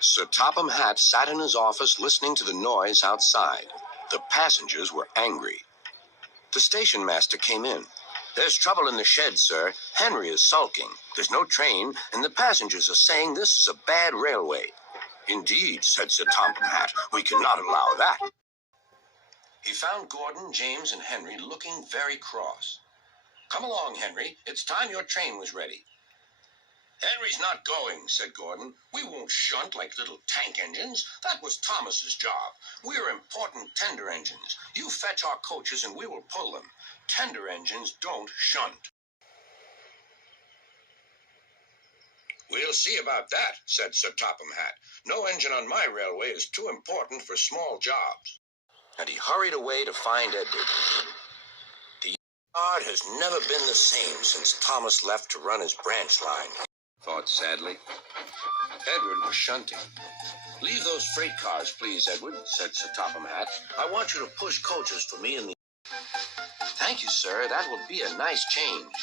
Sir Topham Hatt sat in his office listening to the noise outside. The passengers were angry. The station master came in. "There's trouble in the shed, sir. Henry is sulking. There's no train, and the passengers are saying this is a bad railway." "Indeed," said Sir Topham Hatt, "we cannot allow that." He found Gordon, James, and Henry looking very cross. "Come along, Henry. It's time your train was ready." "Henry's not going," said Gordon. "We won't shunt like little tank engines. That was Thomas's job. We're important tender engines. You fetch our coaches and we will pull them. Tender engines don't shunt." "We'll see about that," said Sir Topham Hatt. "No engine on my railway is too important for small jobs." And he hurried away to find Edward. The yard has never been the same since Thomas left to run his branch line, he thought sadly. Edward was shunting. "Leave those freight cars, please, Edward," said Sir Topham Hatt. "I want you to push coaches for me in the—" "Thank you, sir. That will be a nice change."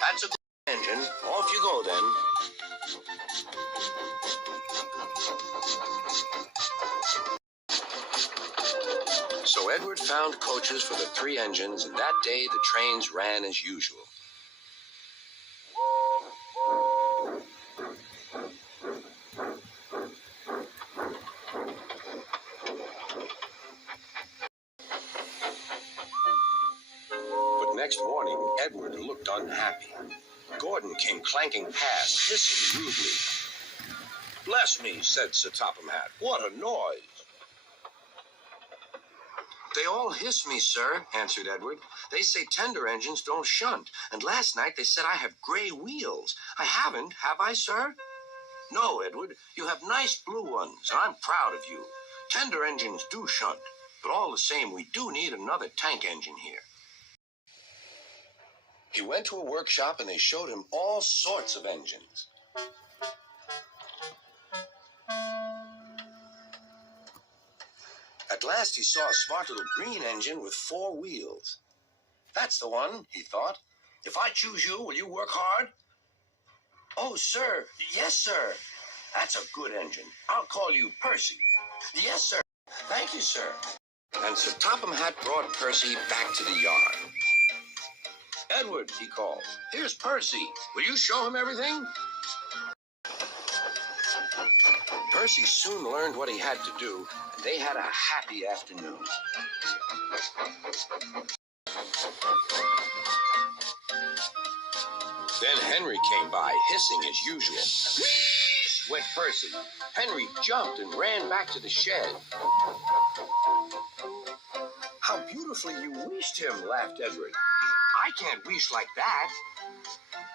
"That's a good engine. Off you go, then." So Edward found coaches for the three engines, and that day the trains ran as usual. But next morning, Edward looked unhappy. Gordon came clanking past, hissing rudely. "Bless me," said Sir Topham Hatt, "what a noise!" "They all hiss me, sir," answered Edward. "They say tender engines don't shunt, and last night they said I have gray wheels. I haven't, have I, sir?" "No, Edward, you have nice blue ones, and I'm proud of you. Tender engines do shunt, but all the same, we do need another tank engine here." He went to a workshop, and they showed him all sorts of engines. At last he saw a smart little green engine with 4 wheels. "That's the one," he thought. "If I choose you, will you work hard?" "Oh, sir. Yes, sir." "That's a good engine. I'll call you Percy." "Yes, sir. Thank you, sir." And Sir Topham Hatt brought Percy back to the yard. "Edward," he called, "here's Percy. Will you show him everything?" Percy soon learned what he had to do, and they had a happy afternoon. Then Henry came by, hissing as usual. "Whee!" went Percy. Henry jumped and ran back to the shed. "How beautifully you wheeshed him," laughed Edward. "I can't wheesh like that."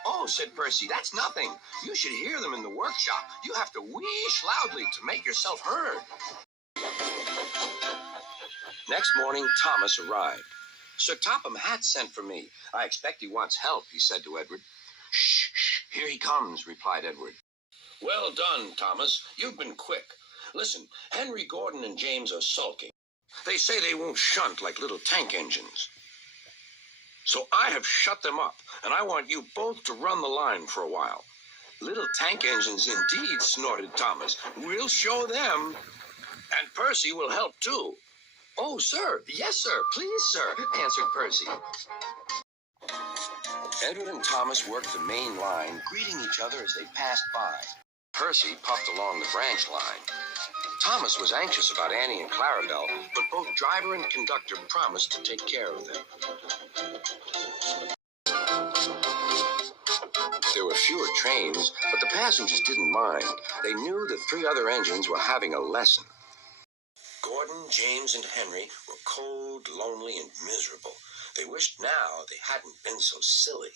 "Oh," said Percy, "that's nothing. You should hear them in the workshop. You have to wheesh loudly to make yourself heard." Next morning, Thomas arrived. "Sir Topham Hatt sent for me. I expect he wants help," he said to Edward. "Shh, shh, here he comes," replied Edward. "Well done, Thomas. You've been quick. Listen, Henry, Gordon, and James are sulking. They say they won't shunt like little tank engines. So I have shut them up, and I want you both to run the line for a while." "Little tank engines indeed," snorted Thomas. "We'll show them. And Percy will help too." "Oh, sir. Yes, sir. Please, sir," answered Percy. Edward and Thomas worked the main line, greeting each other as they passed by. Percy puffed along the branch line. Thomas was anxious about Annie and Clarabelle, but both driver and conductor promised to take care of them. There were fewer trains, but the passengers didn't mind. They knew the 3 other engines were having a lesson. Gordon, James, and Henry were cold, lonely, and miserable. They wished now they hadn't been so silly.